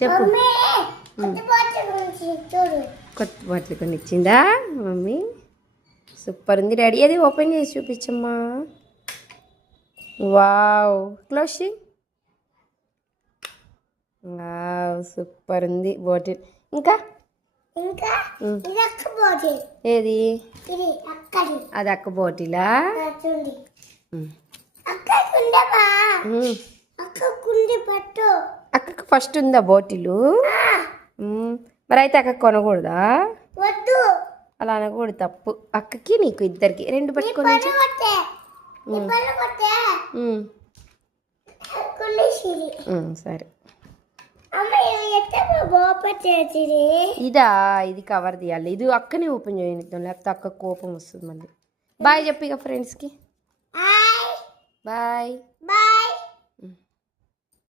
చెప్పు. కొత్త బాటిల్ గురించి చూడు. కొత్త బాటిల్ కొని ఇచ్చిందా మమ్మీ సూపర్ ఉంది డాడీ. అది ఓపెన్ చేసి చూపించమ్మా. వావ్ చేయి. వావ్ సూపర్ ఉంది బాటిల్. ఇంకా? ఇంకా? బాటిల్. ఏది? అది అక్క బాటిలా? ఫస్ట్ ఉందా బాటిలు? మరి అయితే అక్క కొనకూడదా? వద్దు. అలా అనకూడదు తప్పు. అక్కకి నీకు ఇద్దరికి. రెండు పట్టుకొని సిరి. ఇదా ఇది కవర్ తీయాలి. ఇది అక్కనే ఓపెన్ చేయనిద్దాం లేకపోతే అక్క కోపం వస్తుంది మళ్ళీ. బాయ్ చెప్పు ఇక ఫ్రెండ్స్కి బాయ్. బాయ్.